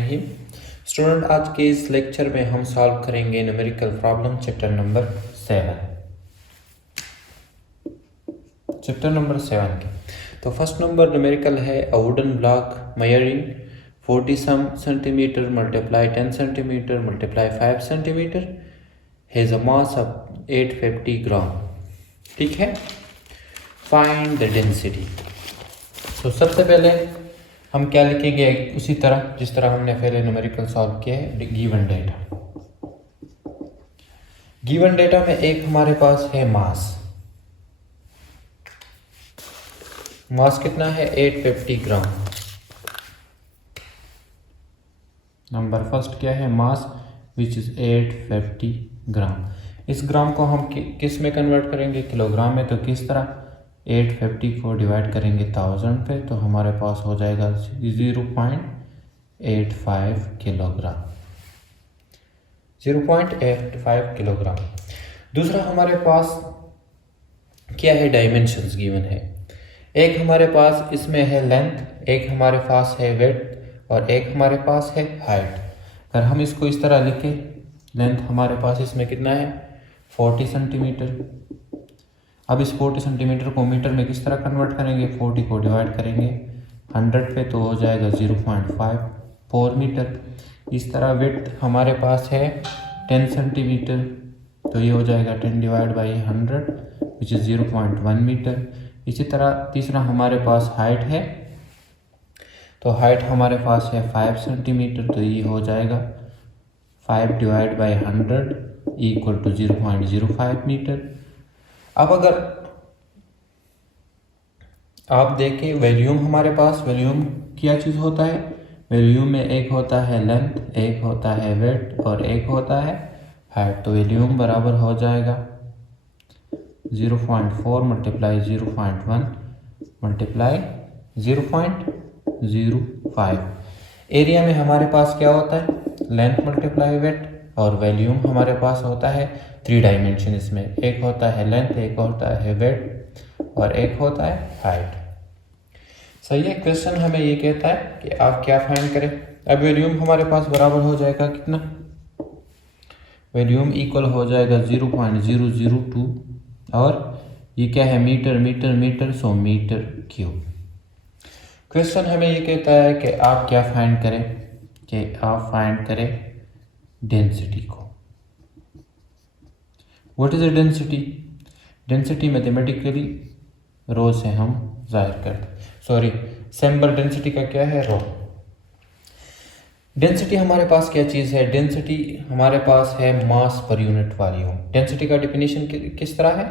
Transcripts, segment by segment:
रहीम। Student, आज के इस लेक्चर में हम सॉल्व करेंगे न्यूमेरिकल प्रॉब्लम चैप्टर नंबर 7 के। तो फर्स्ट नंबर न्यूमेरिकल है a wooden block measuring 40 centimetre multiply 10 centimetre multiply 5 centimetre has a mass of 850 ग्राम। ठीक है, फाइंड द डेंसिटी। तो सबसे पहले हम क्या लिखेंगे, उसी तरह जिस तरह हमने पहले न्यूमेरिकल सॉल्व किया है। गिवन डेटा में एक हमारे पास है मास कितना है 850 ग्राम। नंबर फर्स्ट क्या है, मास विच इज 850 ग्राम। इस ग्राम को हम किस में कन्वर्ट करेंगे, किलोग्राम में। तो किस तरह 850 को डिवाइड करेंगे 1000 पे, तो हमारे पास हो जाएगा 0.85 किलोग्राम। 0.85 किलोग्राम। दूसरा हमारे पास क्या है, डायमेंशंस गिवन है। एक हमारे पास इसमें है लेंथ, एक हमारे पास है विड्थ और एक हमारे पास है हाइट। अगर हम इसको इस तरह लिखें, लेंथ हमारे पास इसमें कितना है 40 सेंटीमीटर। अब इस 40 सेंटीमीटर को मीटर में किस तरह कन्वर्ट करेंगे, 40 को डिवाइड करेंगे 100 पे, तो हो जाएगा 0.54 मीटर। इस तरह विड्थ हमारे पास है 10 सेंटीमीटर, तो ये हो जाएगा 10 divide by 100 which is 0.1 metre. इसी तरह तीसरा हमारे पास हाइट है, तो हाइट हमारे पास है 5 सेंटीमीटर, तो ये हो जाएगा 5 divide by 100 equal to 0.05 metre. अब अगर आप देखें वॉल्यूम, हमारे पास वॉल्यूम क्या चीज़ होता है, वॉल्यूम में एक होता है लेंथ, एक होता है विड्थ और एक होता है हाइट। तो वॉल्यूम बराबर हो जाएगा 0.4 मल्टीप्लाई 0.1 मल्टीप्लाई 0.05। एरिया में हमारे पास क्या होता है, लेंथ मल्टीप्लाई विड्थ, और वॉल्यूम हमारे पास होता है 3 डायमेंशन। इसमें एक होता है लेंथ, एक होता है विड्थ और एक होता है हाइट। सही है। क्वेश्चन हमें ये कहता है कि आप क्या फाइंड करें। अब वॉल्यूम हमारे पास बराबर हो जाएगा कितना, वॉल्यूम इक्वल हो जाएगा 0.002 और ये क्या है मीटर मीटर मीटर, सो मीटर क्यूब। क्वेश्चन हमें ये कहता है कि आप क्या फाइंड करें, कि आप फाइंड करें डेंसिटी को। What is the density? Density mathematically rho से हम जाहिर करते, सिंबल डेंसिटी का क्या है, रो। डेंसिटी हमारे पास क्या चीज़ है, डेंसिटी हमारे पास है मास पर यूनिट वॉल्यूम। डेंसिटी का डिफिनीशन किस तरह है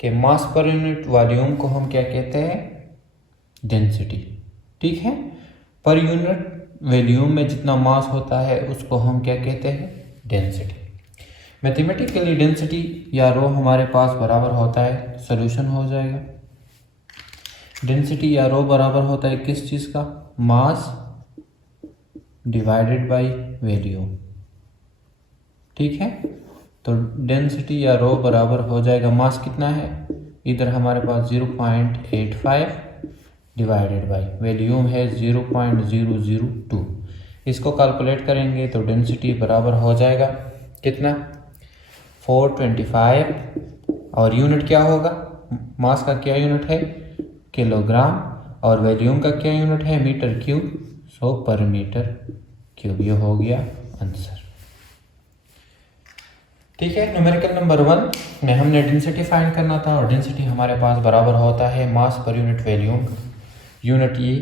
कि मास पर यूनिट वॉल्यूम को हम क्या कहते हैं, डेंसिटी। ठीक है, पर यूनिट वॉल्यूम में जितना मास होता है उसको हम क्या कहते हैं, डेंसिटी। मैथमेटिकली डेंसिटी या रो हमारे पास बराबर होता है, सॉल्यूशन हो जाएगा। डेंसिटी या रो बराबर होता है किस चीज़ का, मास डिवाइडेड बाय वॉल्यूम। ठीक है, तो डेंसिटी या रो बराबर हो जाएगा, मास कितना है इधर हमारे पास 0.85 डिवाइडेड बाय वॉल्यूम है 0.002। इसको कैलकुलेट करेंगे तो डेंसिटी बराबर हो जाएगा कितना 425, और यूनिट क्या होगा, मास का क्या यूनिट है किलोग्राम, और वॉल्यूम का क्या यूनिट है मीटर क्यूब, सो पर मीटर क्यूब। ये हो गया आंसर। ठीक है, न्यूमेरिकल नंबर 1 में हमने डेंसिटी फाइंड करना था, और डेंसिटी हमारे पास बराबर होता है मास पर यूनिट वॉल्यूम, यूनिट ई।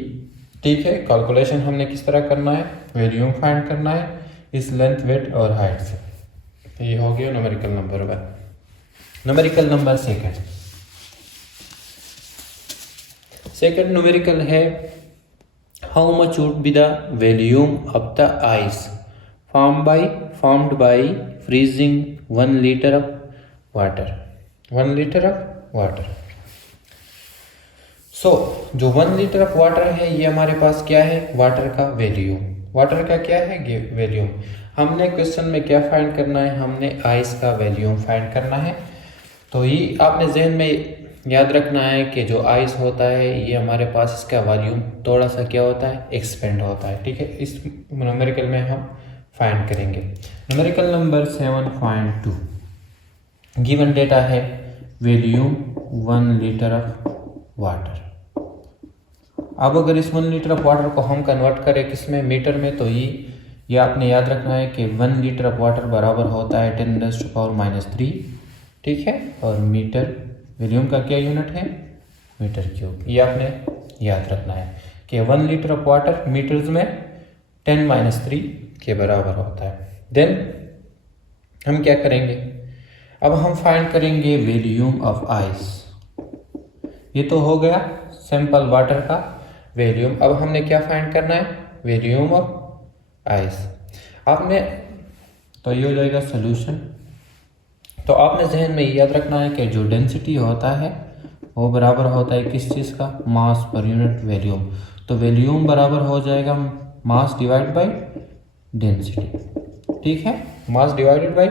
ठीक है, कैलकुलेशन हमने किस तरह करना है, वॉल्यूम फाइंड करना है इस लेंथ विड्थ और हाइट से। तो ये हो गया numerical number 1। Numerical number 2 numerical है how much would be the volume of the ice formed by freezing 1 liter of water। 1 liter of water। जो 1 लीटर ऑफ वाटर है ये हमारे पास क्या है, वाटर का वॉल्यूम। वाटर का क्या है, वॉल्यूम। हमने क्वेश्चन में क्या फाइंड करना है, हमने आइस का वॉल्यूम फाइंड करना है। तो ये आपने जहन में याद रखना है कि जो आइस होता है ये हमारे पास इसका वॉल्यूम थोड़ा सा क्या होता है, एक्सपेंड होता है। ठीक है, इस न्यूमेरिकल में हम फाइंड करेंगे। न्यूमेरिकल नंबर 7.2 गिवन डेटा है वॉल्यूम 1 लीटर ऑफ वाटर। अब अगर इस 1 लीटर ऑफ वाटर को हम कन्वर्ट करें किस में, मीटर में, तो ये आपने याद रखना है कि 1 लीटर ऑफ वाटर बराबर होता है 10⁻³ ठीक है, और मीटर वॉल्यूम का क्या यूनिट है, मीटर क्यूब। ये आपने याद रखना है कि 1 लीटर ऑफ वाटर मीटर्स में 10⁻³ के बराबर होता है। देन हम क्या करेंगे, अब हम फाइंड करेंगे वॉल्यूम ऑफ आइस। ये तो हो गया सिंपल वाटर का वॉल्यूम। अब हमने क्या फाइंड करना है, वॉल्यूम ऑफ आइस। आपने तो ये हो जाएगा सोल्यूशन। तो आपने जहन में याद रखना है कि जो डेंसिटी होता है वो बराबर होता है किस चीज़ का, मास पर यूनिट वॉल्यूम। तो वॉल्यूम बराबर हो जाएगा मास डिवाइड बाय डेंसिटी। ठीक है, मास डिवाइडेड बाय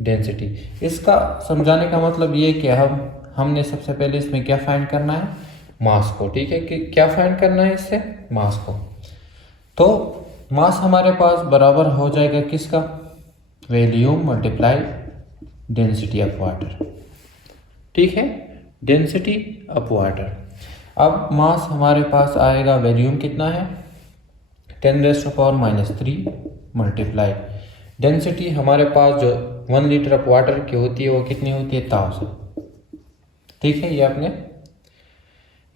डेंसिटी। इसका समझाने का मतलब ये कि हमने सबसे पहले इसमें क्या फाइंड करना है, मास को। ठीक है, कि क्या फाइंड करना है इससे, मास को। तो मास हमारे पास बराबर हो जाएगा किसका, volume multiply density of water. ठीक है, डेंसिटी ऑफ वाटर। अब मास हमारे पास आएगा, वॉल्यूम कितना है 10⁻³ मल्टीप्लाई डेंसिटी हमारे पास जो 1 लीटर ऑफ वाटर की होती है वो कितनी होती है, 1000। ठीक है, ये आपने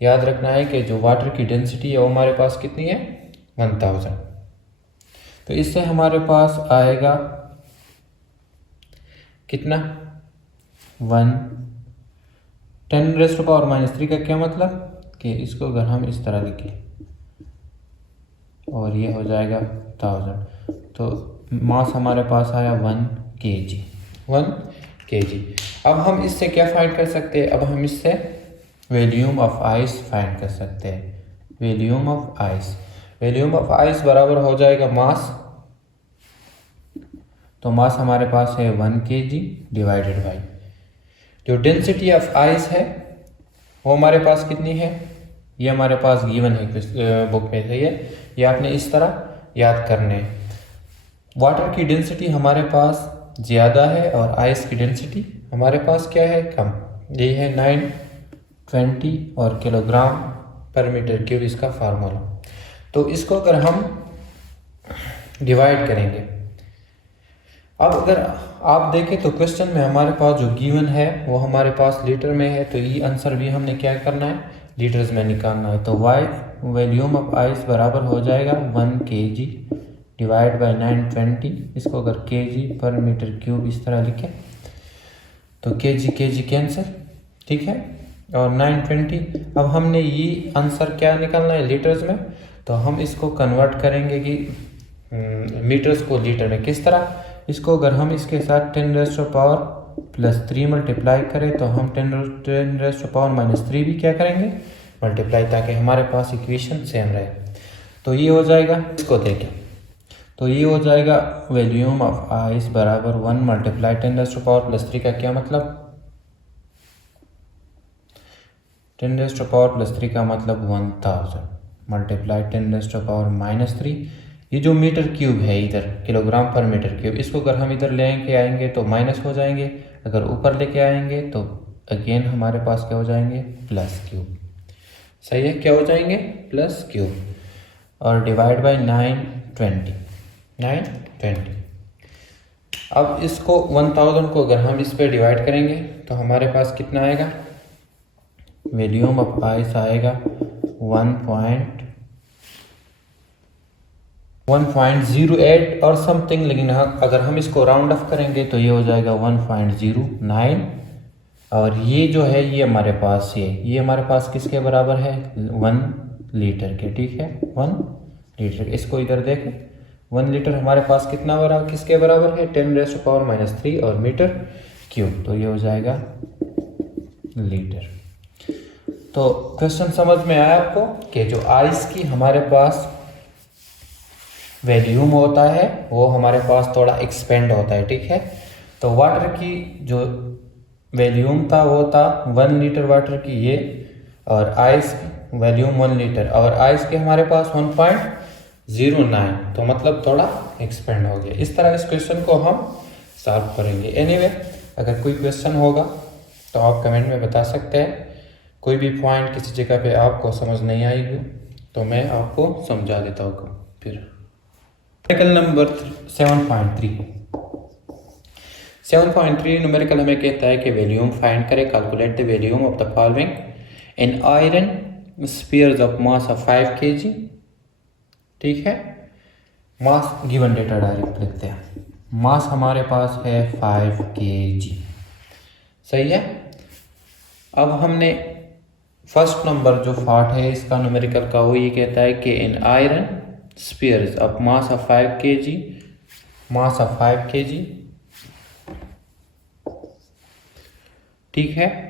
याद रखना है कि जो वाटर की डेंसिटी है वो हमारे पास कितनी है, 1000। तो इससे हमारे पास आएगा कितना, 10⁻³ का क्या मतलब कि इसको अगर हम इस तरह लिखें और ये हो जाएगा 1000, तो मास हमारे पास आया 1 kg। 1 kg। अब हम इससे क्या फाइंड कर सकते हैं, अब हम इससे वॉल्यूम ऑफ आइस फाइंड कर सकते हैं। Volume of ice, volume of ice बराबर हो जाएगा मास, तो मास हमारे पास है 1 kg डिवाइडेड बाई जो डेंसिटी ऑफ आइस है वो हमारे पास कितनी है, ये हमारे पास गिवन है बुक में से। ये आपने इस तरह याद करने। वाटर की डेंसिटी हमारे पास ज़्यादा है और आइस की डेंसिटी हमारे पास क्या है, कम। ये है 920 और किलोग्राम पर मीटर क्यूब इसका फार्मूला। तो इसको अगर हम डिवाइड करेंगे, अब अगर आप देखें तो क्वेश्चन में हमारे पास जो गिवन है वो हमारे पास लीटर में है, तो ये आंसर भी हमने क्या करना है, लीटर्स में निकालना है। तो वॉल्यूम ऑफ आइस बराबर हो जाएगा 1 kg डिवाइड बाय 920। इसको अगर kg पर मीटर क्यूब इस तरह लिखें तो kg कैंसर। ठीक है, और 920। अब हमने ये आंसर क्या निकालना है, लीटर्स में। तो हम इसको कन्वर्ट करेंगे कि मीटर्स को लीटर में। किस तरह, इसको अगर हम इसके साथ 10⁻³ मल्टीप्लाई करें तो हम 10⁻³ भी क्या करेंगे, मल्टीप्लाई, ताकि हमारे पास इक्वेशन सेम रहे। तो ये हो जाएगा, इसको देखें तो ये हो जाएगा वॉल्यूम ऑफ आइस बराबर 1 मल्टीप्लाई 10⁻³ का क्या मतलब, 10⁻³ का मतलब 1000 मल्टीप्लाई 10⁻³ ये जो मीटर क्यूब है इधर, किलोग्राम पर मीटर क्यूब, इसको अगर हम इधर लेके आएंगे तो माइनस हो जाएंगे, अगर ऊपर लेके आएंगे तो अगेन हमारे पास क्या हो जाएंगे, प्लस क्यूब। सही है, क्या हो जाएंगे, प्लस क्यूब। और डिवाइड बाय 920। अब इसको 1000 को अगर हम इस पर डिवाइड करेंगे तो हमारे पास कितना आएगा, वॉल्यूम ऑफ आइस आएगा 1.08 और समथिंग, लेकिन अगर हम इसको राउंड ऑफ करेंगे तो ये हो जाएगा 1.09। और ये जो है ये हमारे पास ये हमारे पास किसके बराबर है, 1 लीटर के। ठीक है, 1 लीटर। इसको इधर देखें, 1 लीटर हमारे पास कितना बराबर, किसके बराबर है, 10⁻³ और मीटर क्यूब, तो ये हो जाएगा लीटर। तो क्वेश्चन समझ में आया आपको कि जो आइस की हमारे पास वॉल्यूम होता है वो हमारे पास थोड़ा एक्सपेंड होता है। ठीक है, तो वाटर की जो वॉल्यूम था वो था 1 लीटर वाटर की ये, और आइस की वॉल्यूम 1 लीटर, और आइस के हमारे पास 1.09, तो मतलब थोड़ा एक्सपेंड हो गया। इस तरह इस क्वेश्चन को हम सॉल्व करेंगे। एनीवे अगर कोई क्वेश्चन होगा तो आप कमेंट में बता सकते हैं। कोई भी पॉइंट किसी जगह पे आपको समझ नहीं आएगी तो मैं आपको समझा देता हूँ। फिर न्यूमेरिकल नंबर 7.3 न्यूमेरिकल हमें कहता है कि वॉल्यूम फाइंड करें, calculate the volume of the following in iron spheres of mass of 5 kg। ठीक है, मास गिवन डेटा डायरेक्ट लिखते हैं। मास हमारे पास है 5 kg, सही है। अब हमने फर्स्ट नंबर जो पार्ट है इसका न्यूमेरिकल का, वो ये कहता है कि in iron spheres of mass of 5 kg, mass of 5 kg, ठीक है।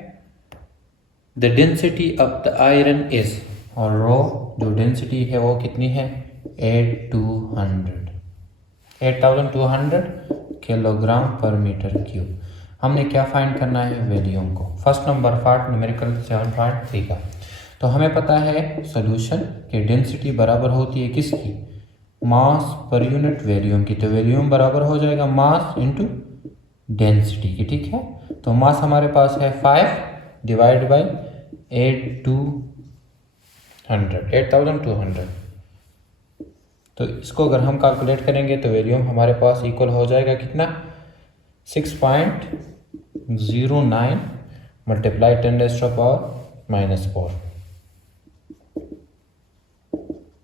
The density of the iron is, और रो जो डेंसिटी है वो कितनी है 8200 किलोग्राम पर मीटर क्यूब। हमने क्या फाइंड करना है वॉल्यूम को। फर्स्ट नंबर पार्ट न्यूमेरिकल 7.3 का, तो हमें पता है सॉल्यूशन कि डेंसिटी बराबर होती है किसकी, मास पर यूनिट वॉल्यूम की। तो वॉल्यूम बराबर हो जाएगा मास इंटू डेंसिटी की। ठीक है, तो मास हमारे पास है 5 डिवाइड बाई 8200, तो इसको अगर हम कैलकुलेट करेंगे तो वॉल्यूम हमारे पास इक्वल हो जाएगा कितना 6.09 मल्टीप्लाई 10⁻⁻⁴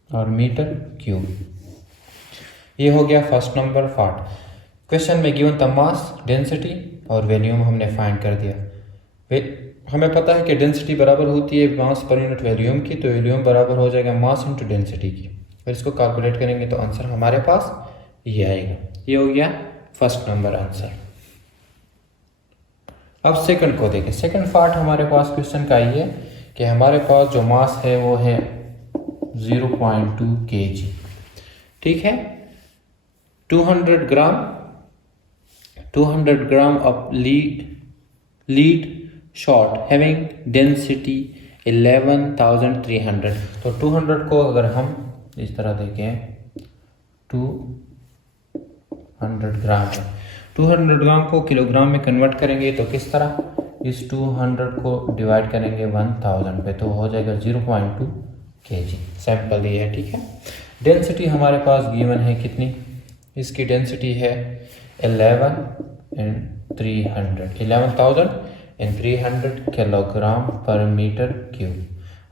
और मीटर क्यूब। ये हो गया फर्स्ट नंबर पार्ट। क्वेश्चन में गिवन था मास, डेंसिटी और वॉल्यूम हमने फाइंड कर दिया। हमें पता है कि डेंसिटी बराबर होती है मास पर यूनिट वॉल्यूम की, तो वॉल्यूम बराबर हो जाएगा मास इंटू डेंसिटी की। फिर इसको कैलकुलेट करेंगे तो आंसर हमारे पास ये आएगा। ये हो गया फर्स्ट नंबर आंसर। अब सेकंड को देखें। सेकंड पार्ट हमारे पास क्वेश्चन का ये है कि हमारे पास जो मास है वो है 0.2 kg। ठीक है, 200 gram of lead shot having density 11,300। तो 200 को अगर हम इस तरह देखें 200 ग्राम है, 200 ग्राम को किलोग्राम में कन्वर्ट करेंगे तो किस तरह, इस 200 को डिवाइड करेंगे 1000 पे तो हो जाएगा 0.2 kg। सैंपल ये है। ठीक है, डेंसिटी हमारे पास गिवन है कितनी, इसकी डेंसिटी है 11,300 किलोग्राम पर मीटर क्यूब।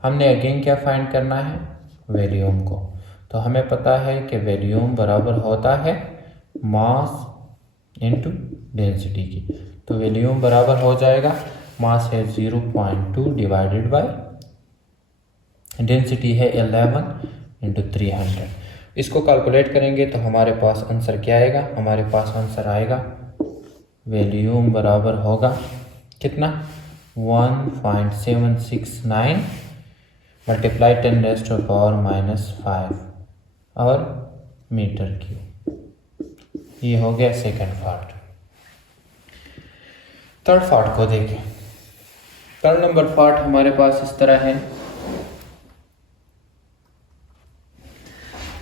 हमने अगेन क्या फाइंड करना है वॉल्यूम को, तो हमें पता है कि वॉल्यूम बराबर होता है मास इंटू डेंसिटी की। तो वॉल्यूम बराबर हो जाएगा, मास है 0.2 डिवाइडेड बाय डेंसिटी है 11 इंटू 300। इसको कैलकुलेट करेंगे तो हमारे पास आंसर क्या आएगा, हमारे पास आंसर आएगा वॉल्यूम बराबर होगा कितना 1.769 मल्टीप्लाई 10⁻⁻⁵ और मीटर क्यूब। ये हो गया सेकंड पार्ट। थर्ड पार्ट को देखें। थर्ड नंबर पार्ट हमारे पास इस तरह है,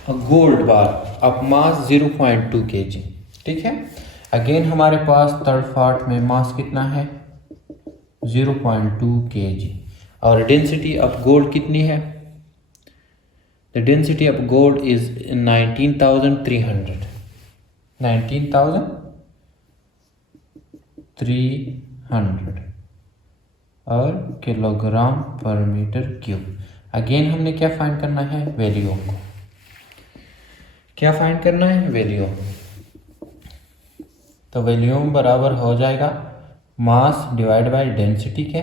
gold bar of mass 0.2 kg। ठीक है, अगेन हमारे पास थर्ड पार्ट में मास कितना है 0.2 kg और डेंसिटी ऑफ गोल्ड कितनी है, the density of gold is 19,300 और kilogram per metre cube. Again हमने क्या फाइंड करना है वॉल्यूम को, क्या फाइंड करना है वॉल्यूम। तो वॉल्यूम बराबर हो जाएगा मास डिवाइड बाय डेंसिटी के,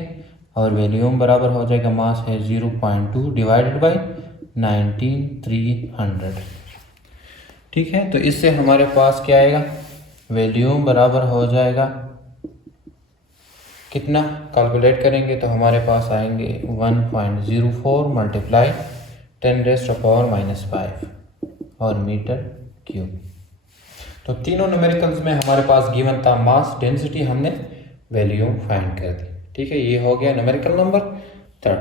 और वॉल्यूम बराबर हो जाएगा मास है 0.2 डिवाइडेड बाय 19,300। ठीक है, तो इससे हमारे पास क्या आएगा वॉल्यूम बराबर हो जाएगा कितना, कैलकुलेट करेंगे तो हमारे पास आएंगे 1.04 मल्टीप्लाई 10⁻⁻⁵ और मीटर क्यूब। तो तीनों न्यूमेरिकल्स में हमारे पास गिवन था मास, डेंसिटी हमने वैल्यूम फाइंड कर दी। ठीक है, ये हो गया न्यूमेरिकल नंबर 3।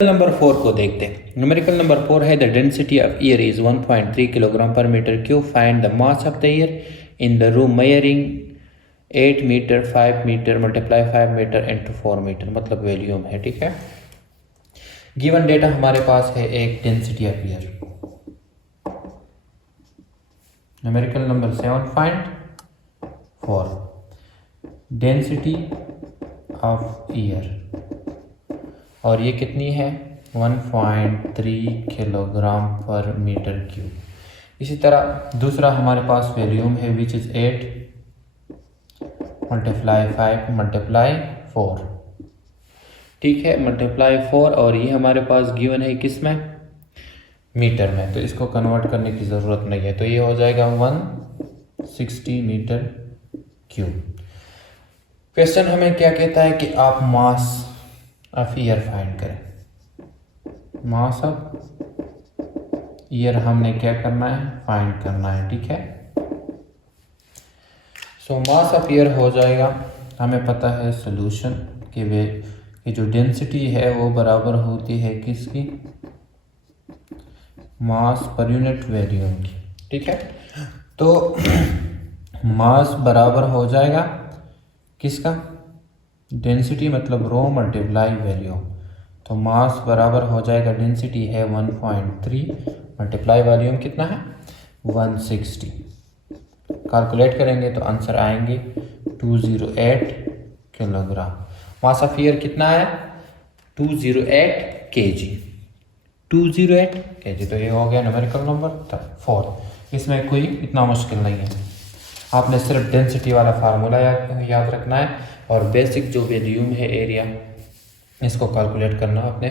नंबर 4 को देखते हैं। न्यूमेरिकल नंबर 4 है the density of air is 1.3 kilogram per metre cube. Find the mass of the air in the room measuring 8 metre 5 metre multiply 5 metre into 4 metre, मतलब वॉल्यूम है। ठीक है, given data हमारे पास है एक density of air, numerical number 7.4 density of air, और ये कितनी है 1.3 किलोग्राम पर मीटर क्यूब। इसी तरह दूसरा हमारे पास वॉल्यूम है विच इज़ 8 मल्टीप्लाई 5 मल्टीप्लाई 4। ठीक है, मल्टीप्लाई 4, और ये हमारे पास गिवन है किस में, मीटर में, तो इसको कन्वर्ट करने की ज़रूरत नहीं है, तो ये हो जाएगा 160 मीटर क्यूब। क्वेश्चन हमें क्या कहता है कि आप मास ऑफ ईयर फाइंड करें। मास ऑफ ईयर हमने क्या करना है, फाइंड करना है। ठीक है, सो मास ऑफ ईयर हो जाएगा, हमें पता है सोल्यूशन कि वे कि जो डेंसिटी है वो बराबर होती है किसकी, मास पर यूनिट वॉल्यूम की। ठीक है, तो मास बराबर हो जाएगा किसका, डेंसिटी मतलब रो मल्टीप्लाई वॉल्यूम, तो मास बराबर हो जाएगा, डेंसिटी है 1.3 मल्टीप्लाई वॉल्यूम कितना है 160। कैलकुलेट करेंगे तो आंसर आएंगे 208 किलोग्राम। मास ऑफ ईयर कितना है 208 केजी, 208 केजी। तो ये हो गया न्यूमेरिकल नंबर 4। इसमें कोई इतना मुश्किल नहीं है, आपने सिर्फ डेंसिटी वाला फार्मूला याद रखना है और बेसिक जो वॉल्यूम है एरिया इसको कैलकुलेट करना आपने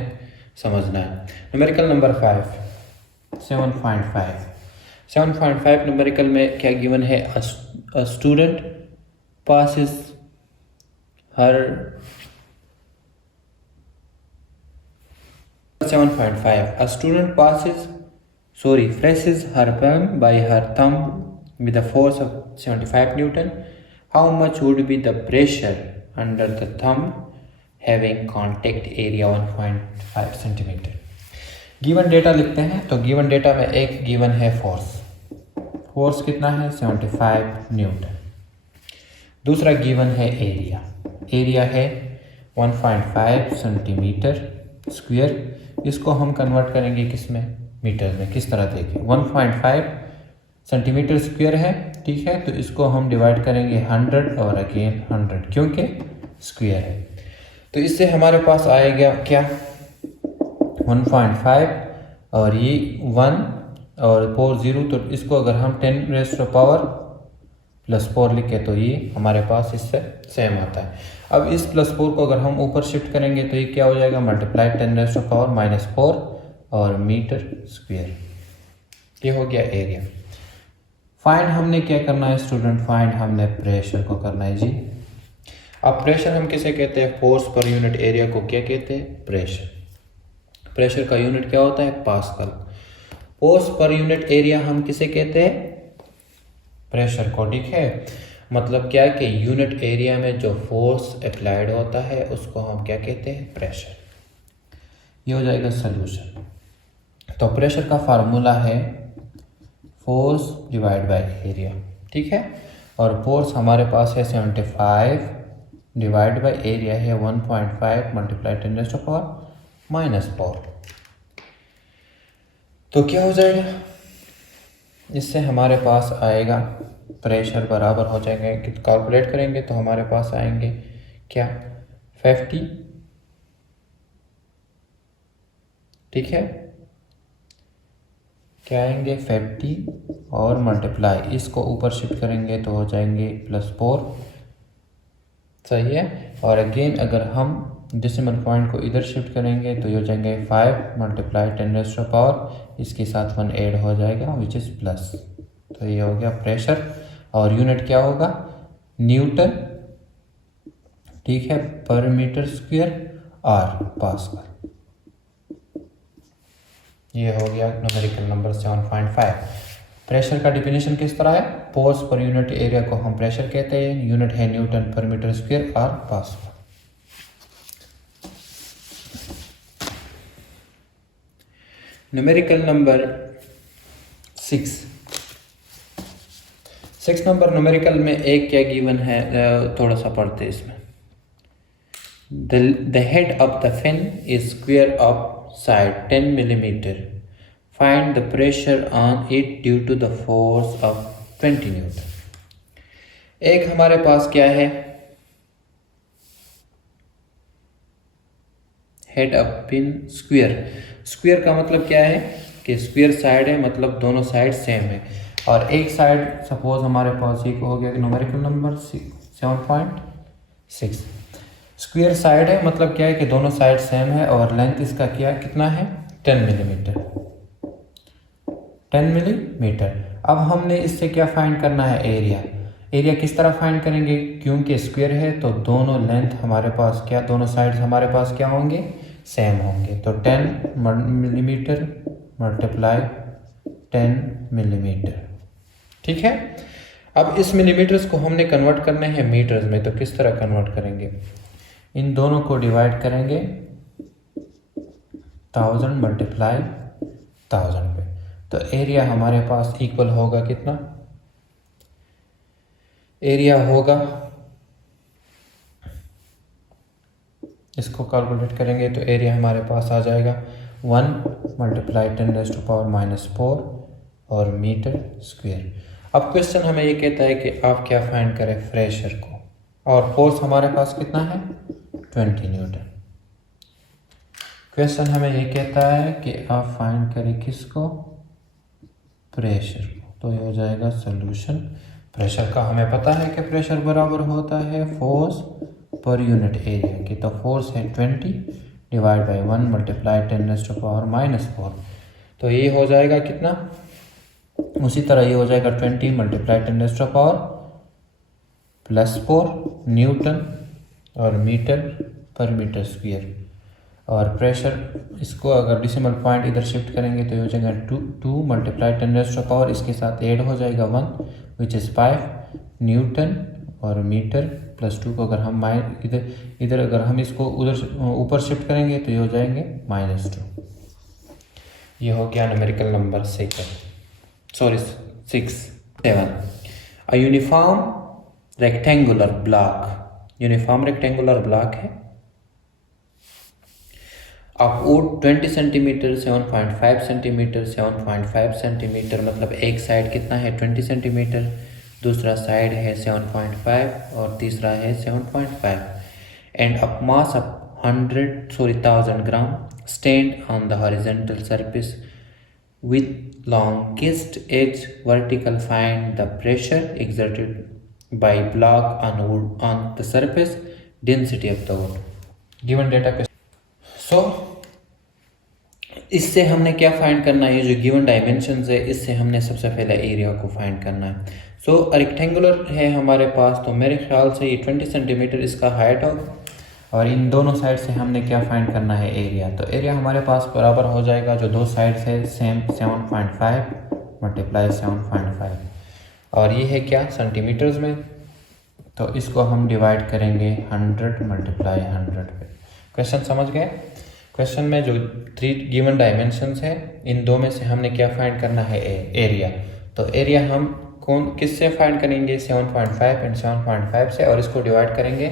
समझना है। न्यूमेरिकल नंबर 5 7.5 न्यूमेरिकल में क्या गिवन है, a student passes her 7.5 a student presses her palm by her thumb with a force of 75 Newton. How much would be the pressure under the thumb having contact area 1.5 centimetre. Given data लिखते हैं, तो given data में एक given है force कितना है 75 Newton. दूसरा given है एरिया है 1.5 सेंटीमीटर स्क्वायर। इसको हम कन्वर्ट करेंगे किस में, मीटर में। किस तरह देखिए 1.5 सेंटीमीटर स्क्वायर है, ठीक है, तो इसको हम डिवाइड करेंगे 100 और अगेन 100 क्योंकि स्क्वायर है। तो इससे हमारे पास आएगा क्या 1.5 और ये 1 और 4 0, तो इसको अगर हम 10⁻⁴ लिखे तो ये हमारे पास इससे सेम आता है। अब इस +4 को अगर हम ऊपर शिफ्ट करेंगे तो ये क्या हो जाएगा, मल्टीप्लाई 10⁻⁻⁴ और मीटर स्क्वायर। ये हो गया एरिया। फाइंड हमने क्या करना है स्टूडेंट, फाइंड हमने प्रेशर को करना है जी। अब प्रेशर हम किसे कहते हैं, फोर्स पर यूनिट एरिया को क्या कहते हैं, प्रेशर। प्रेशर का यूनिट क्या होता है, pascal. Force per unit area हम किसे कहते हैं, प्रेशर को, ठीक है। मतलब क्या कि यूनिट एरिया में जो फोर्स अप्लाइड होता है उसको हम क्या कहते हैं, प्रेशर। ये हो जाएगा सोल्यूशन। तो प्रेशर का फार्मूला है फोर्स डिवाइड बाय एरिया, ठीक है। और फोर्स हमारे पास है 75 डिवाइड बाय एरिया है 1.5 मल्टीप्लाई 10⁻⁻⁴। तो क्या हो जाएगा, इससे हमारे पास आएगा प्रेशर बराबर हो जाएंगे, कैलकुलेट करेंगे तो हमारे पास आएंगे क्या 50, ठीक है, क्या आएंगे 50 और मल्टीप्लाई, इसको ऊपर शिफ्ट करेंगे तो हो जाएंगे +4, सही है। और अगेन अगर हम डेसिमल पॉइंट को इधर शिफ्ट करेंगे तो ये हो जाएंगे 5 मल्टीप्लाई 10⁻⁴, इसके साथ 1 ऐड हो जाएगा विच इज़ प्लस। तो ये हो गया प्रेशर और यूनिट क्या होगा, न्यूटन, ठीक है, पर मीटर स्क्वायर आर पास्कल। ये हो गया न्यूमेरिकल नंबर 7.5। प्रेशर का डिफिनेशन किस तरह है, फोर्स पर यूनिट एरिया को हम प्रेशर कहते हैं, यूनिट है न्यूटन पर मीटर स्क्वायर और pascal. Numerical number 6 number numerical में एक क्या गिवन है, थोड़ा सा पढ़ते हैं इसमें। The head of the fin is square of side 10 millimeter. Find the pressure on it due to the force of 20 Newton. एक हमारे पास क्या है, head of pin square. Square का मतलब क्या है कि स्क्वायर साइड है, मतलब दोनों साइड सेम है। और एक साइड सपोज हमारे पास ये हो गया न्यूमेरिकल नंबर 7.6। स्क्वायर साइड है मतलब क्या है कि दोनों साइड सेम है और लेंथ इसका क्या कितना है 10 मिलीमीटर। 10 मिलीमीटर। अब हमने इससे क्या फाइंड करना है, एरिया। एरिया किस तरह फाइंड करेंगे, क्योंकि स्क्वायर है तो दोनों लेंथ हमारे पास क्या, दोनों साइड हमारे पास क्या होंगे, सेम होंगे। तो 10 मिलीमीटर मल्टीप्लाई 10 मिलीमीटर, ठीक है। अब इस मिलीमीटर्स को हमने कन्वर्ट करने हैं मीटर्स में, तो किस तरह कन्वर्ट करेंगे, इन दोनों को डिवाइड करेंगे 1000 मल्टीप्लाई 1000 पे, तो एरिया हमारे पास इक्वल होगा कितना, एरिया होगा, इसको कैलकुलेट करेंगे तो एरिया हमारे पास आ जाएगा 1 मल्टीप्लाई 10⁻⁻4 और मीटर स्क्वायर। अब क्वेश्चन हमें ये कहता है कि आप क्या फाइंड करें, प्रेशर को, और फोर्स हमारे पास कितना है 20 न्यूटन। क्वेश्चन हमें ये कहता है कि आप फाइंड करें किसको, प्रेशर को। तो ये हो जाएगा सॉल्यूशन। प्रेशर का हमें पता है कि प्रेशर बराबर होता है फोर्स पर यूनिट एरिया की, तो फोर्स है 20 डिवाइड बाई 1 मल्टीप्लाई 10⁻⁻4। तो ये हो जाएगा कितना, उसी तरह ये हो जाएगा 20 मल्टीप्लाई 10⁻+4 न्यूटन और मीटर पर मीटर स्क्वायर। और प्रेशर, इसको अगर डिसिमल पॉइंट इधर शिफ्ट करेंगे तो ये हो जाएगा 2 मल्टीप्लाई 10⁻, इसके साथ ऐड हो जाएगा 1 विच इज़ 5 न्यूटन और मीटर प्लस 2 को अगर हम इधर अगर हम इसको उधर ऊपर शिफ्ट करेंगे तो ये हो जाएंगे -2। ये हो गया numerical number 7। A uniform rectangular block, uniform rectangular block है of wood 20 centimetre 7.5 centimetre 7.5 centimetre, मतलब एक साइड कितना है 20 सेंटीमीटर, दूसरा साइड है 7.5 और तीसरा है 7.5, end of mass of 1000 gram stand on the horizontal surface with longest edge vertical. Find the pressure exerted by block on wood on the surface, density of the wood. Given data पे इससे हमने क्या find करना है, ये जो given dimensions है इससे हमने सबसे पहले एरिया को फाइंड करना है। रेक्टेंगुलर है हमारे पास, तो मेरे ख्याल से ये 20 सेंटीमीटर इसका हाइट होगा और इन दोनों साइड से हमने क्या फाइंड करना है, एरिया। तो एरिया हमारे पास बराबर हो जाएगा, जो दो साइड है सेम 7.5 मल्टीप्लाई 7.5 और ये है क्या सेंटीमीटर्स में, तो इसको हम डिवाइड करेंगे 100 मल्टीप्लाई 100 पे। क्वेश्चन समझ गए। क्वेश्चन में जो 3 गिवन डायमेंशंस है इन दो में से हमने क्या फाइंड करना है, एरिया। तो एरिया हम किससे फाइंड करेंगे, 7.5 एंड 7.5 से, और इसको डिवाइड करेंगे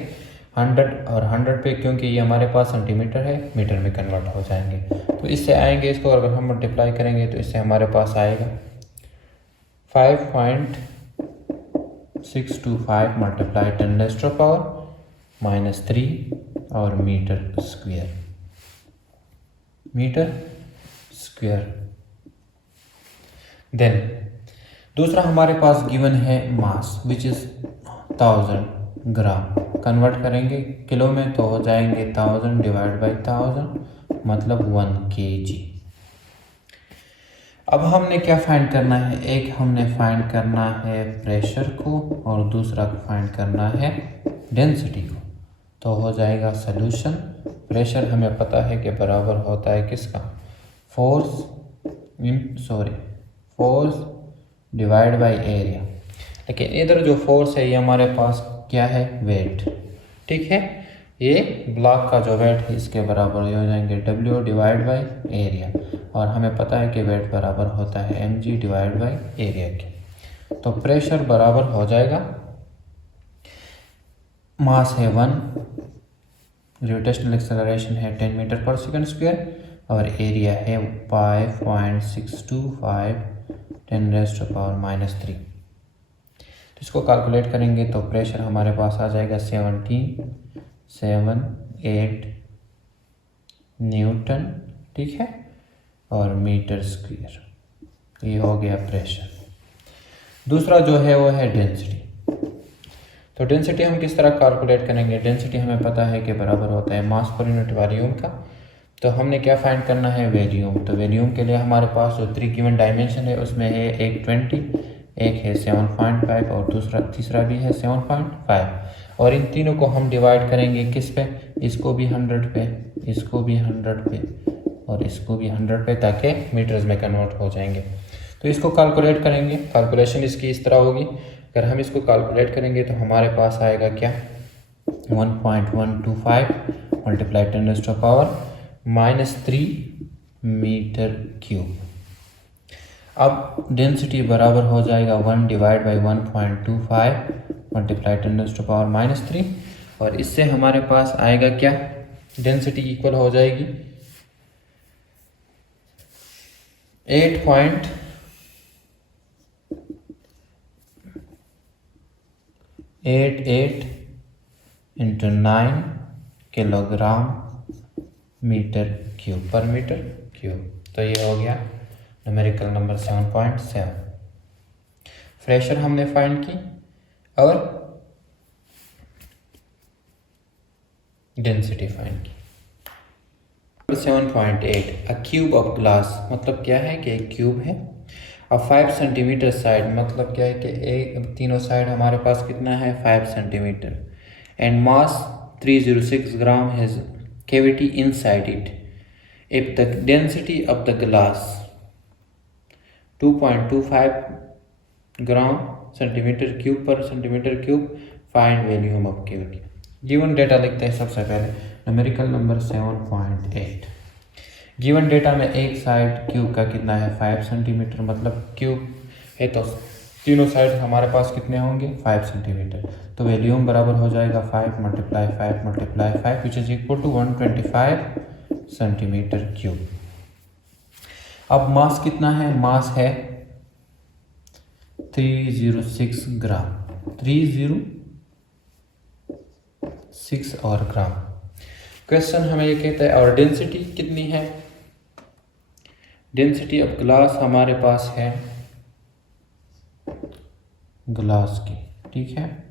100 और 100 पे, क्योंकि ये हमारे पास सेंटीमीटर है मीटर में कन्वर्ट हो जाएंगे। तो इससे आएंगे, इसको अगर हम मल्टीप्लाई करेंगे तो इससे हमारे पास आएगा 5.625 मल्टीप्लाई 10⁻³ और metre square, metre square. Then दूसरा हमारे पास गिवन है mass which is 1000 gram, convert करेंगे किलो में तो हो जाएंगे 1000 डिवाइड बाई 1000 मतलब 1 kg। अब हमने क्या फाइंड करना है, एक हमने फाइंड करना है प्रेशर को और दूसरा फाइंड करना है डेंसिटी को। तो हो जाएगा सॉल्यूशन। प्रेशर हमें पता है कि बराबर होता है किसका, फोर्स डिवाइड बाई एरिया। लेकिन इधर जो फोर्स है ये हमारे पास क्या है, वेट। ठीक है, ये ब्लॉक का जो वेट है इसके बराबर ये हो जाएंगे W डिवाइड बाई एरिया, और हमें पता है कि वेट बराबर होता है mg डिवाइड बाई एरिया के। तो प्रेशर बराबर हो जाएगा, मास है 1, ग्रेविटेशनल एक्सेलरेशन है 10 मीटर पर सेकंड स्क्वायर, और एरिया है 5.625 10⁻³ तो इसको कैलकुलेट करेंगे तो प्रेशर हमारे पास आ जाएगा 1778 न्यूटन। ठीक है, और मीटर स्क्वायर, ये हो गया प्रेशर। दूसरा जो है वो है डेंसिटी। तो डेंसिटी हम किस तरह कैलकुलेट करेंगे, डेंसिटी हमें पता है कि बराबर होता है मास पर यूनिट वॉल्यूम का। तो हमने क्या फाइंड करना है, वॉल्यूम। तो वॉल्यूम के लिए हमारे पास जो 3 गिवन डायमेंशन है उसमें है एक 20, एक है 7.5 और तीसरा भी है 7.5, और इन तीनों को हम डिवाइड करेंगे किस पे, इसको भी 100 पे, इसको भी 100 पे और इसको भी 100 पे, ताकि मीटर्स में कन्वर्ट हो जाएंगे। तो इसको कैलकुलेट करेंगे, कैलकुलेशन इसकी इस तरह होगी। अगर हम इसको कैलकुलेट करेंगे तो हमारे पास आएगा क्या, 1.125 मल्टीप्लाई 10⁻³ मीटर क्यूब। अब डेंसिटी बराबर हो जाएगा 1 डिवाइड बाई 1.25 मल्टीप्लाई 10⁻³ और इससे हमारे पास आएगा क्या, डेंसिटी इक्वल हो जाएगी 8.88 इंटू 9 किलोग्राम मीटर क्यूब पर मीटर क्यूब। तो ये हो गया न्यूमेरिकल नंबर 7.7। प्रेशर हमने फाइंड की और डेंसिटी फाइंड की। 7.8 अ क्यूब ऑफ ग्लास, मतलब क्या है कि एक क्यूब है। अब 5 सेंटीमीटर साइड, मतलब क्या है कि एक तीनों साइड हमारे पास कितना है 5 centimetre, and mass 306 gram has cavity inside it. If the density of the glass 2.25 gram centimetre cube per centimetre cube, find volume of cavity. Given data लिखते हैं सबसे पहले, न्यूमेरिकल नंबर 7.8। गिवन डेटा में एक साइड क्यूब का कितना है 5 centimetre, मतलब क्यूब है तो तीनों साइड हमारे पास कितने होंगे 5 सेंटीमीटर। तो वॉल्यूम बराबर हो जाएगा 5 multiply 5 multiply 5 which is equal to 125 centimetre cube. अब मास कितना है, मास है 306 ग्राम, 306 और ग्राम। क्वेश्चन हमें ये कहता है और डेंसिटी कितनी है, डेंसिटी ऑफ ग्लास हमारे पास है ग्लास की, ठीक है,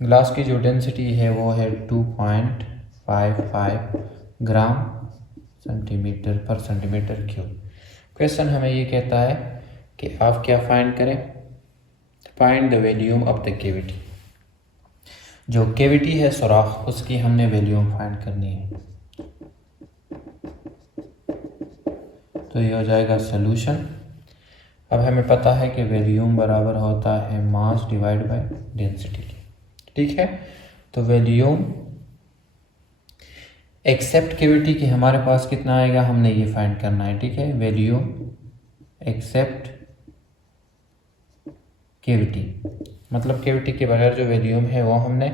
ग्लास की जो डेंसिटी है वो है 2.55 ग्राम सेंटीमीटर पर सेंटीमीटर क्यूब। क्वेश्चन हमें ये कहता है कि आप क्या फाइंड करें, find the volume of the cavity. जो कैविटी है सुराख, उसकी हमने वॉल्यूम फाइंड करनी है। तो ये हो जाएगा सॉल्यूशन। अब हमें पता है कि वॉल्यूम बराबर होता है मास डिवाइड बाय डेंसिटी, ठीक है। तो वॉल्यूम एक्सेप्ट कैविटी की हमारे पास कितना आएगा, हमने ये फाइंड करना है, ठीक है। वॉल्यूम एक्सेप्ट कैविटी, मतलब कैविटी के बगैर जो वॉल्यूम है वो हमने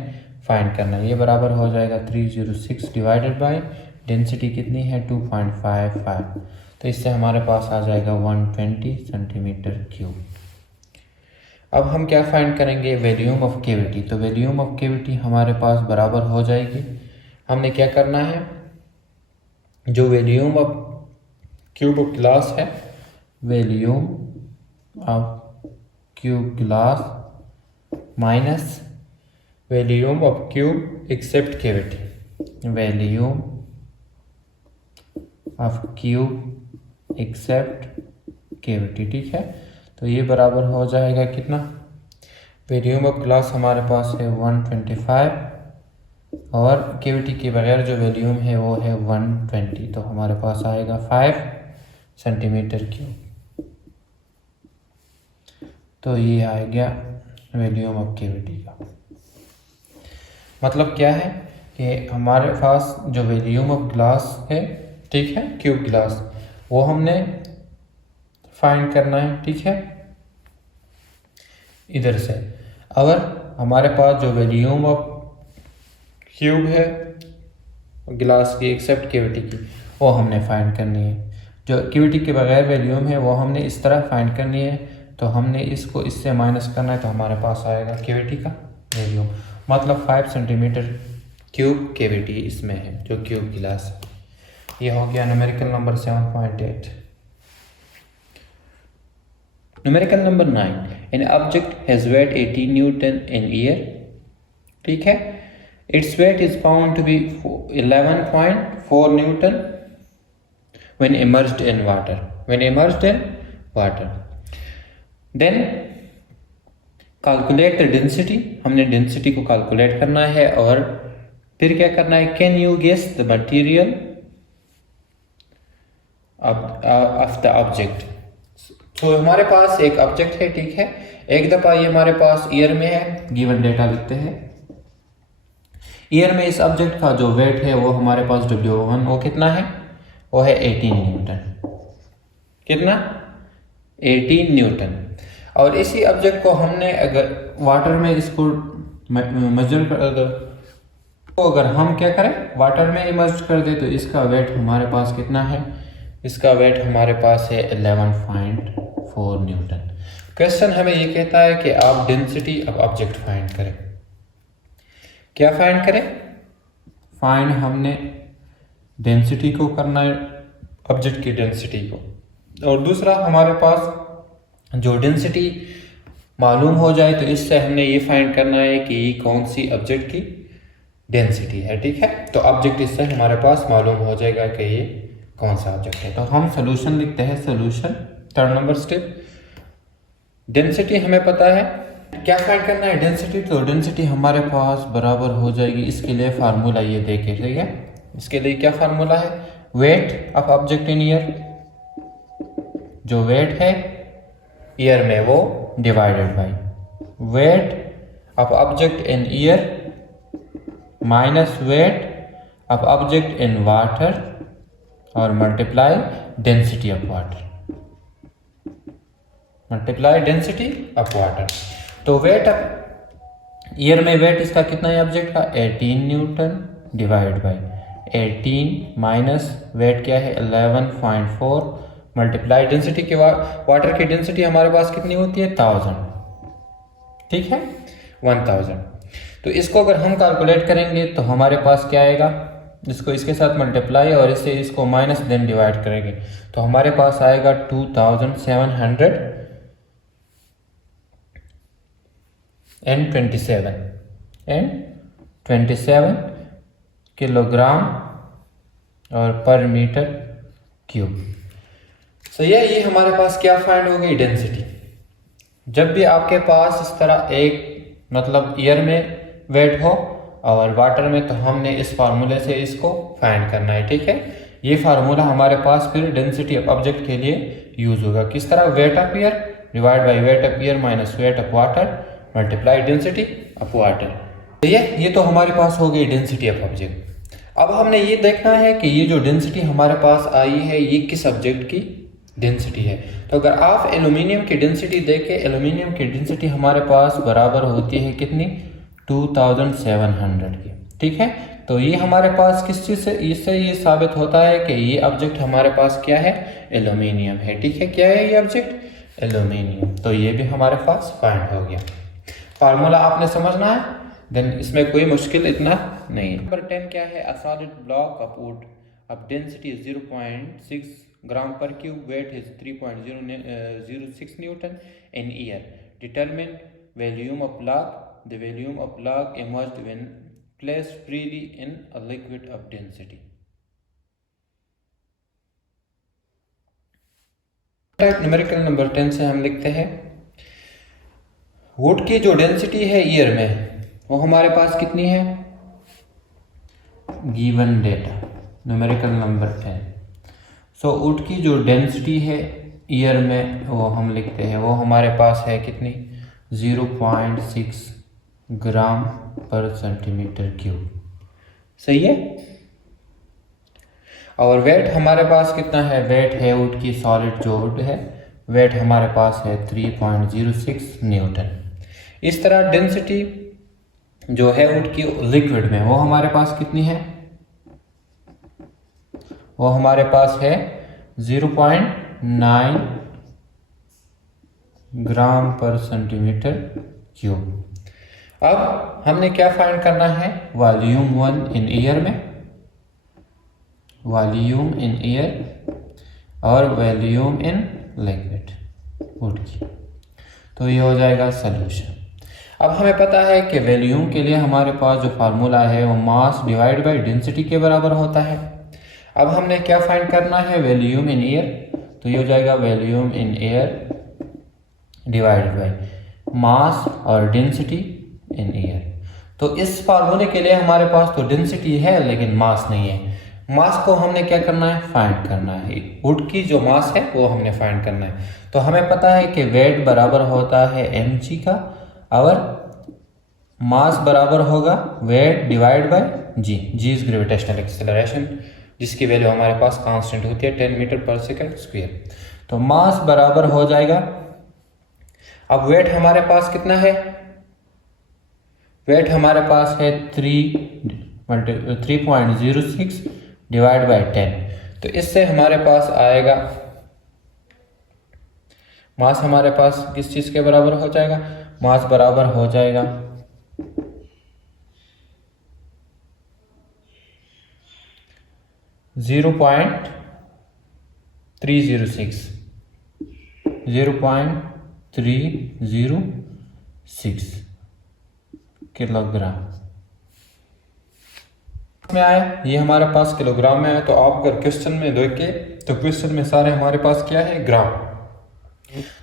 फाइंड करना है। ये बराबर हो जाएगा 306 डिवाइडेड बाय डेंसिटी कितनी है 2.55, तो इससे हमारे पास आ जाएगा 120 सेंटीमीटर क्यूब। अब हम क्या फाइंड करेंगे, वॉल्यूम ऑफ कैविटी। तो वॉल्यूम ऑफ कैविटी हमारे पास बराबर हो जाएगी, हमने क्या करना है, जो volume of cube of glass है, volume of cube glass minus volume of cube except cavity, volume of cube except cavity, ठीक है। तो ये बराबर हो जाएगा कितना, वॉल्यूम ऑफ ग्लास हमारे पास है 125 और कैविटी के बगैर जो वॉल्यूम है वो है 120, तो हमारे पास आएगा 5 सेंटीमीटर क्यूब। तो ये आ गया वॉल्यूम ऑफ कैविटी का। मतलब क्या है कि हमारे पास जो वॉल्यूम ऑफ ग्लास है, ठीक है, क्यूब ग्लास, वो हमने फाइंड करना है, ठीक है, इधर से। अगर हमारे पास जो वॉल्यूम ऑफ क्यूब है ग्लास की एक्सेप्ट कैविटी की, वो हमने फाइंड करनी है। जो कैविटी के बगैर वॉल्यूम है वो हमने इस तरह फाइंड करनी है, तो हमने इसको इससे माइनस करना है, तो हमारे पास आएगा कैविटी का वॉल्यूम। मतलब 5 सेंटीमीटर क्यूब कैविटी इसमें है, जो क्यूब गिलास है। ये हो गया numerical number 7.8। Numerical number 9, an object has weight 18 newton in air, ठीक है, it's weight is found to be 11.4 newton when immersed in water, then calculate the density, हमने डेंसिटी को कैलकुलेट करना है। और फिर क्या करना है, can you guess the material of the object. तो हमारे पास एक ऑब्जेक्ट है, ठीक है, एक दफा ये हमारे पास ईयर में है, गिवन डेटा लिखते हैं। ईयर में इस ऑब्जेक्ट का जो वेट है वो हमारे पास W1 वो कितना है, वो है 18 न्यूटन। कितना, 18 न्यूटन। और इसी ऑब्जेक्ट को हमने अगर वाटर में इसको मेजर कर, तो अगर हम क्या करें, वाटर में इमर्ज कर दे, तो इसका वेट हमारे पास कितना है, इसका वेट हमारे पास है 11.4 न्यूटन। क्वेश्चन हमें ये कहता है कि आप डेंसिटी ऑफ ऑब्जेक्ट फाइंड करें। क्या फाइंड करें, फाइंड हमने डेंसिटी को करना है, ऑब्जेक्ट की डेंसिटी को। और दूसरा हमारे पास जो डेंसिटी मालूम हो जाए, तो इससे हमने ये फाइंड करना है कि ये कौन सी ऑब्जेक्ट की डेंसिटी है, ठीक है। तो ऑब्जेक्ट इससे हमारे पास मालूम हो जाएगा कि ये कौन सा ऑब्जेक्ट है। तो हम सोल्यूशन लिखते हैं, solution 3rd number step. Density हमें पता है, क्या फाइंड करना है, डेंसिटी। तो डेंसिटी हमारे पास बराबर हो जाएगी, इसके लिए फार्मूला ये देखे, ठीक है। इसके लिए क्या फार्मूला है, weight of object in air, जो वेट है ईयर में वो divided by weight of object in air minus weight of object in water और multiply density of water, multiply density of water. तो वेट ऑफ ईयर में weight इसका कितना है ऑब्जेक्ट का, 18 newton divide by 18 minus weight क्या है 11.4 multiply density के वाटर की डेंसिटी हमारे पास कितनी होती है 1000, ठीक है, 1000। तो इसको अगर हम कैलकुलेट करेंगे तो हमारे पास क्या आएगा, इसको इसके साथ मल्टीप्लाई और इससे इसको माइनस देन डिवाइड करेंगे, तो हमारे पास आएगा 2727 किलोग्राम और पर मीटर क्यूब। सही है, ये हमारे पास क्या फाइंड हो गई, डेंसिटी। जब भी आपके पास इस तरह एक मतलब ईयर में वेट हो और वाटर में, तो हमने इस फार्मूले से इसको फाइंड करना है, ठीक है। ये फार्मूला हमारे पास फिर डेंसिटी ऑफ ऑब्जेक्ट के लिए यूज होगा। किस तरह, wait of year divide by weight of year minus weight of water multiply density of water. ये तो हमारे पास हो गई डेंसिटी ऑफ ऑब्जेक्ट। अब हमने ये देखना है कि ये जो डेंसिटी हमारे पास आई है ये किस ऑब्जेक्ट की डेंसिटी है। तो अगर आप एल्यूमिनियम की डेंसिटी देखें, एल्यूमिनियम की डेंसिटी हमारे पास बराबर होती है कितनी, 2700 की, ठीक है। तो ये हमारे पास किस चीज़ से, इससे ये साबित होता है कि ये ऑब्जेक्ट हमारे पास क्या है, एल्यूमिनियम है, ठीक है। क्या है ये ऑब्जेक्ट, एल्यूमिनियम। तो ये भी हमारे पास फाइंड हो गया। फार्मूला आपने समझना है, देन इसमें कोई मुश्किल इतना नहीं। नंबर 10 क्या है, a solid block of wood of density 0.6 gram per cube, weight is 3.006 newton in air, determine volume of block, the volume of block immersed when placed freely in a liquid of density. Numerical number 10 से हम लिखते हैं, would की जो density है air में वो हमारे पास कितनी है, given data numerical number 10। So would की जो डेंसिटी है ईयर में वो हम लिखते हैं, वो हमारे पास है कितनी 0.6 ग्राम पर सेंटीमीटर क्यूब। सही है। और वेट हमारे पास कितना है, वेट है वुड की, सॉलिड जो वुड है, वेट हमारे पास है 3.06 न्यूटन। इस तरह डेंसिटी जो है वुड की लिक्विड में, वो हमारे पास कितनी है, वो हमारे पास है 0.9 ग्राम पर सेंटीमीटर क्यूब। अब हमने क्या फाइंड करना है, वॉल्यूम 1 इन ईयर में, वॉल्यूम इन ईयर और वॉल्यूम इन लिक्विड वुड की। तो ये हो जाएगा सॉल्यूशन। अब हमें पता है कि वॉल्यूम के लिए हमारे पास जो फार्मूला है वो मास डिवाइड बाय डेंसिटी के बराबर होता है। अब हमने क्या फाइंड करना है, वॉल्यूम इन ईयर, तो ये हो जाएगा volume in year divided by mass और डेंसिटी इन ईयर। तो इस फार्मूले के लिए हमारे पास तो डेंसिटी है लेकिन मास नहीं है। मास को हमने क्या करना है, फाइंड करना है। वुड की जो मास है वो हमने फाइंड करना है। तो हमें पता है कि वेट बराबर होता है mg का और मास बराबर होगा weight divide by g। g is gravitational acceleration, जिसकी वैल्यू हमारे पास कांस्टेंट होती है 10 मीटर पर सेकंड स्क्वायर। तो मास बराबर हो जाएगा, अब वेट हमारे पास कितना है, वेट हमारे पास है 3.06 डिवाइड बाय 10। तो इससे हमारे पास आएगा, मास हमारे पास किस चीज के बराबर हो जाएगा, मास बराबर हो जाएगा 0.306 किलोग्राम में आया। ये हमारे पास किलोग्राम में आया। तो आप अगर क्वेश्चन में देखें तो क्वेश्चन में सारे हमारे पास क्या है, ग्राम।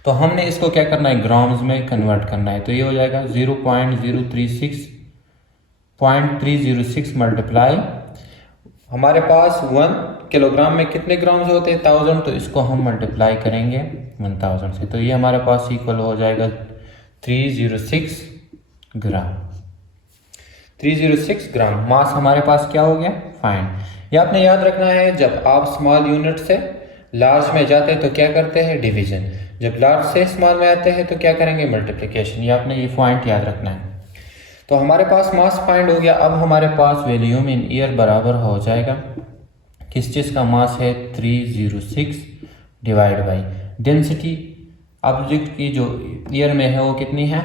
तो हमने इसको क्या करना है, ग्राम्स में कन्वर्ट करना है। तो ये हो जाएगा 0.306 मल्टीप्लाई, हमारे पास 1 किलोग्राम में कितने ग्राम्स होते हैं, 1000। तो इसको हम मल्टीप्लाई करेंगे 1000 से। तो ये हमारे पास इक्वल हो जाएगा 306 ग्राम। 306 ग्राम मास हमारे पास क्या हो गया, फाइन। ये आपने याद रखना है, जब आप स्मॉल यूनिट से लार्ज में जाते हैं तो क्या करते हैं, डिवीजन। जब लार्ज से स्मॉल में आते हैं तो क्या करेंगे, मल्टीप्लिकेशन। ये आपने ये पॉइंट याद रखना है। तो हमारे पास मास फाइंड हो गया। अब हमारे पास वॉल्यूम इन ईयर बराबर हो जाएगा, किस चीज़ का मास है, 306 डिवाइड बाई डेंसिटी ऑब्जेक्ट की जो ईयर में है वो कितनी है,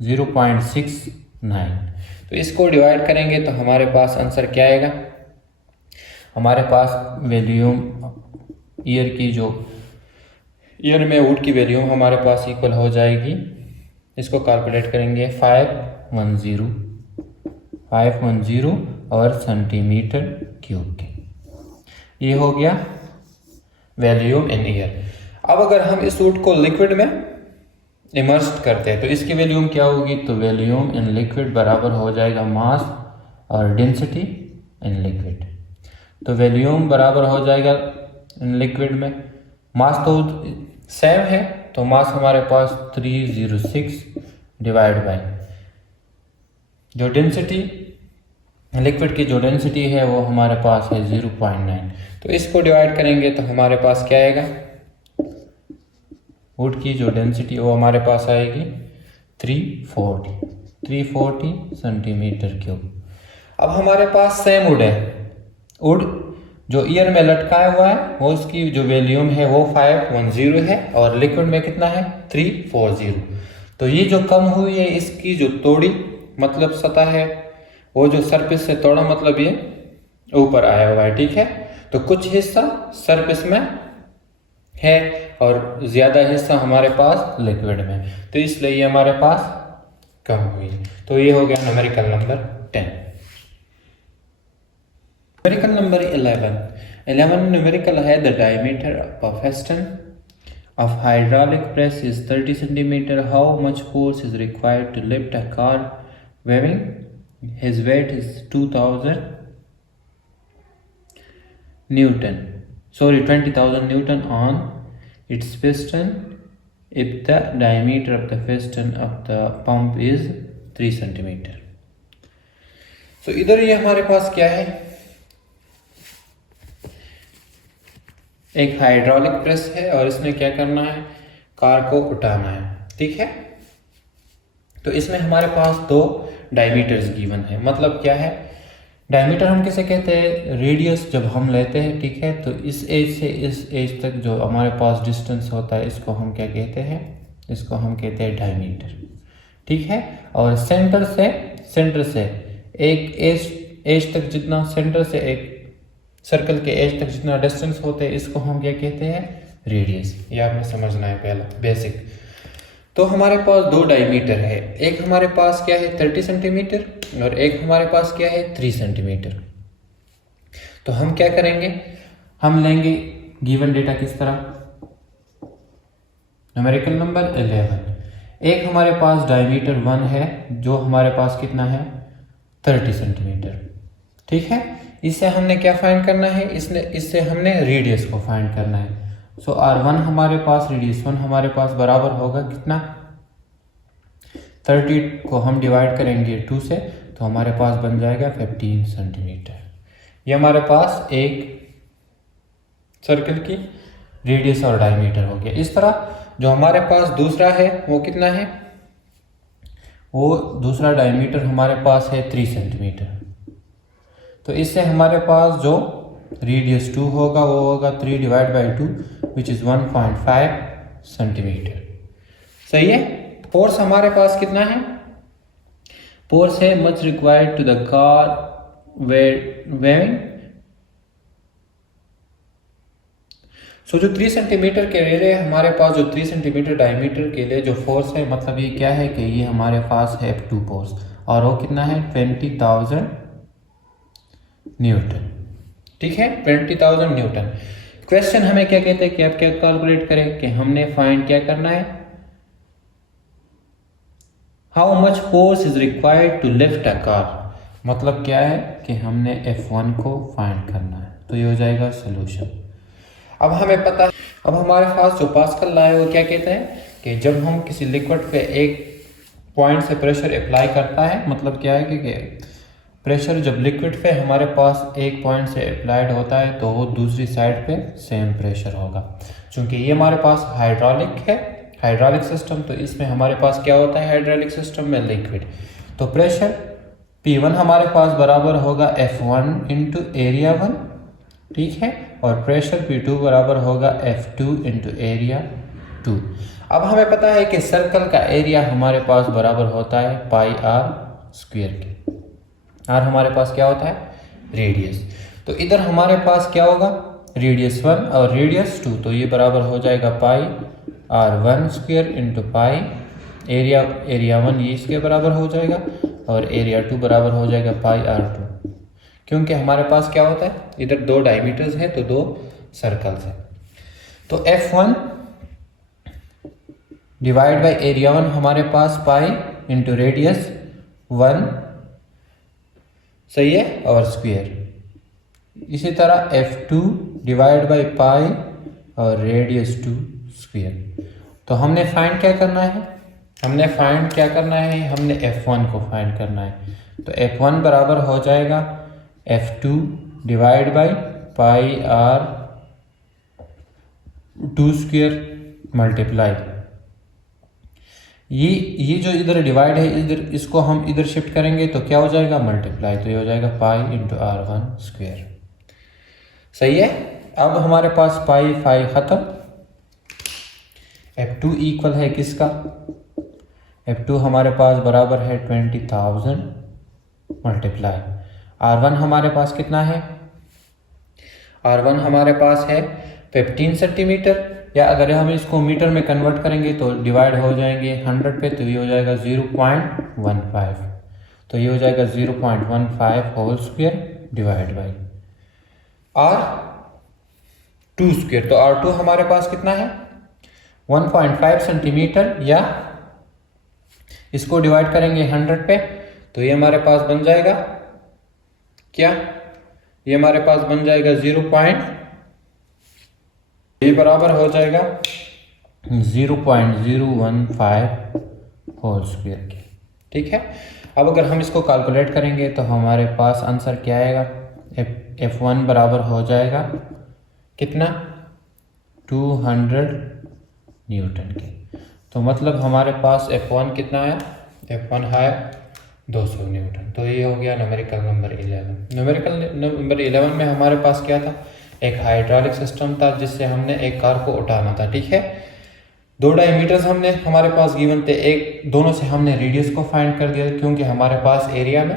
0.69। तो इसको डिवाइड करेंगे तो हमारे पास आंसर क्या आएगा, हमारे पास वॉल्यूम ईयर की जो ईयर में वुड की वॉल्यूम हमारे पास इक्वल हो जाएगी, इसको कैलकुलेट करेंगे 510 और सेंटीमीटर क्यूब के। ये हो गया वॉल्यूम इन ईयर। अब अगर हम इस वुड को लिक्विड में इमर्स्ड करते हैं तो इसकी वॉल्यूम क्या होगी, तो वॉल्यूम इन लिक्विड बराबर हो जाएगा मास और डेंसिटी इन लिक्विड। तो वॉल्यूम बराबर हो जाएगा इन लिक्विड में, मास तो सेम है तो मास हमारे पास 306 डिवाइड बाय जो डेंसिटी लिक्विड की जो डेंसिटी है वो हमारे पास है 0.9। तो इसको डिवाइड करेंगे तो हमारे पास क्या आएगा, वुड की जो डेंसिटी वो हमारे पास आएगी 340 सेंटीमीटर क्यूब। अब हमारे पास सेम वुड है, वुड जो ईयर में लटकाया हुआ है वो उसकी जो वॉल्यूम है वो 510 है और लिक्विड में कितना है 340। तो ये जो कम हुई है इसकी जो तोड़ी मतलब सतह है वो जो सरफेस से तोड़ा मतलब ये ऊपर आया हुआ है, ठीक है। तो कुछ हिस्सा सरफेस में है और ज्यादा हिस्सा हमारे पास लिक्विड में, तो इसलिए ये हमारे पास कम हुई। तो ये हो गया numerical number 10। Numerical number 11 numerical है, the diameter of piston of hydraulic press is 30 centimeter. How much force is required to lift a car weighing his weight is 20,000 Newton on its piston if the diameter of the piston of the pump is 3 centimeter. So इधर ये हमारे पास क्या है, एक hydraulic press है और इसने क्या करना है, कार को उठाना है, ठीक है। तो इसमें हमारे पास दो डायमीटर्स गिवन है। मतलब क्या है, डायमीटर हम किसे कहते हैं, रेडियस जब हम लेते हैं, ठीक है। तो इस एज से इस एज तक जो हमारे पास डिस्टेंस होता है इसको हम क्या कहते हैं, इसको हम कहते हैं डायमीटर, ठीक है। और सेंटर से एक एज तक जितना, सेंटर से एक सर्कल के एज तक जितना डिस्टेंस होते हैं इसको हम क्या कहते हैं, रेडियस। ये आपने समझना है पहला बेसिक। तो हमारे पास दो डायमीटर है, एक हमारे पास क्या है 30 सेंटीमीटर और एक हमारे पास क्या है 3 सेंटीमीटर। तो हम क्या करेंगे, हम लेंगे गिवन डेटा किस तरह, न्यूमेरिकल नंबर 11। एक हमारे पास डायमीटर 1 है जो हमारे पास कितना है 30 सेंटीमीटर, ठीक है। इससे हमने क्या फाइंड करना है, इससे हमने रेडियस को फाइंड करना है। सो R1 हमारे पास, रेडियस 1 हमारे पास बराबर होगा कितना, 30 को हम डिवाइड करेंगे 2 से तो हमारे पास बन जाएगा 15 सेंटीमीटर। ये हमारे पास एक सर्कल की रेडियस और डायमीटर हो गया। इस तरह जो हमारे पास दूसरा है वो कितना है, वो दूसरा डायमीटर हमारे पास है 3 सेंटीमीटर। तो इससे हमारे पास जो रेडियस 2 होगा वो होगा 3 divide by 2 which is 1.5 centimetre. सही है। फोर्स हमारे पास कितना है, फोर्स है much required to the car waving. So जो 3 सेंटीमीटर के लिए हमारे पास, जो 3 सेंटीमीटर डायमीटर के लिए जो फोर्स है, मतलब ये क्या है कि ये हमारे पास है F2 फोर्स और वो कितना है 20,000 न्यूटन, ठीक है, 20,000 न्यूटन। क्वेश्चन हमें क्या कहते हैं कि आप क्या कैलकुलेट करें, कि हमने फाइंड क्या करना है, how much force is required to lift a car. मतलब क्या है कि हमने F1 को फाइंड करना है। तो ये हो जाएगा सोल्यूशन। अब हमें पता है, अब हमारे पास जो पास्कल लॉ है वो क्या कहता है कि जब हम किसी लिक्विड पे एक पॉइंट से प्रेशर अप्लाई करता है, मतलब क्या है कि प्रेशर जब लिक्विड पे हमारे पास एक पॉइंट से अप्लाइड होता है तो वो दूसरी साइड पे सेम प्रेशर होगा। क्योंकि ये हमारे पास हाइड्रोलिक है, हाइड्रोलिक सिस्टम, तो इसमें हमारे पास क्या होता है हाइड्रोलिक सिस्टम में लिक्विड। तो प्रेशर P1 हमारे पास बराबर होगा F1 इंटू एरिया 1, ठीक है, और प्रेशर P2 बराबर होगा F2 इंटू एरिया 2। अब हमें पता है कि सर्कल का एरिया हमारे पास बराबर होता है पाई आर स्क्वायर के। आर हमारे पास क्या होता है, रेडियस। तो इधर हमारे पास क्या होगा, रेडियस 1 और रेडियस 2, तो ये बराबर हो जाएगा पाई R1 square into pi area 1 ये इसके बराबर हो जाएगा और एरिया 2 बराबर हो जाएगा पाई R2। क्योंकि हमारे पास क्या होता है, इधर दो डायमीटर्स हैं तो दो सर्कल्स हैं। तो F1 डिवाइड बाई एरिया 1 हमारे पास पाई इंटू रेडियस 1, सही है, और स्क्वायर। इसी तरह F2 डिवाइड बाई पाई और रेडियस 2 स्क्वायर। तो हमने फाइंड क्या करना है, हमने F1 को फाइंड करना है। तो F1 बराबर हो जाएगा F2 divide by pi R 2 square multiply, ये जो इधर डिवाइड है, इधर इसको हम इधर शिफ्ट करेंगे तो क्या हो जाएगा मल्टीप्लाई, तो ये हो जाएगा पाई इंटू R1 स्क्वायर। सही है। अब हमारे पास पाई फाई खत्म। F2 इक्वल है किसका, F2 हमारे पास बराबर है 20,000 मल्टीप्लाई R1 हमारे पास कितना है, R1 हमारे पास है 15 सेंटीमीटर, या अगर हम इसको मीटर में कन्वर्ट करेंगे तो डिवाइड हो जाएंगे 100 पे, तो ये हो जाएगा 0.15, तो ये हो जाएगा 0.15 whole square divide by R2 square. तो R2 हमारे पास कितना है 1.5 सेंटीमीटर, या इसको डिवाइड करेंगे 100 पे तो ये हमारे पास बन जाएगा क्या, ये हमारे पास बन जाएगा 0.15 ये बराबर हो जाएगा 0.015 होल स्क्वायर के। ठीक है, अब अगर हम इसको कैलकुलेट करेंगे तो हमारे पास आंसर क्या आएगा, F1 बराबर हो जाएगा कितना, 200 न्यूटन के। तो मतलब हमारे पास F1 कितना आया, F1 है 200 न्यूटन। तो ये हो गया न्यूमेरिकल नंबर 11। न्यूमेरिकल नंबर 11 में हमारे पास क्या था, एक हाइड्रोलिक सिस्टम था जिससे हमने एक कार को उठाना था। ठीक है, 2 डायमीटर्स हमने हमारे पास गिवन थे, एक दोनों से हमने रेडियस को फाइंड कर दिया क्योंकि हमारे पास एरिया में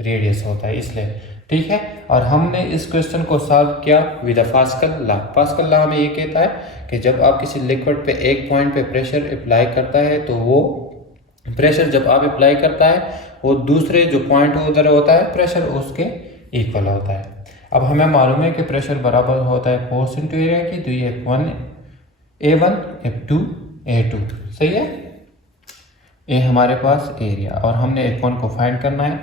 रेडियस होता है इसलिए। ठीक है, और हमने इस क्वेश्चन को सॉल्व किया with pascal law. Pascal law हमें ये कहता है कि जब आप किसी लिक्विड पे एक पॉइंट पे प्रेशर अप्लाई करता है तो वो प्रेशर जब आप अप्लाई करता है वो दूसरे जो पॉइंट उधर होता है प्रेशर उसके इक्वल होता है। अब हमें मालूम है कि प्रेशर बराबर होता है फोर्स इंटू एरिया की, तो ये A1 F2 A2 सही है। ये हमारे पास एरिया और हमने F1 को फाइंड करना है,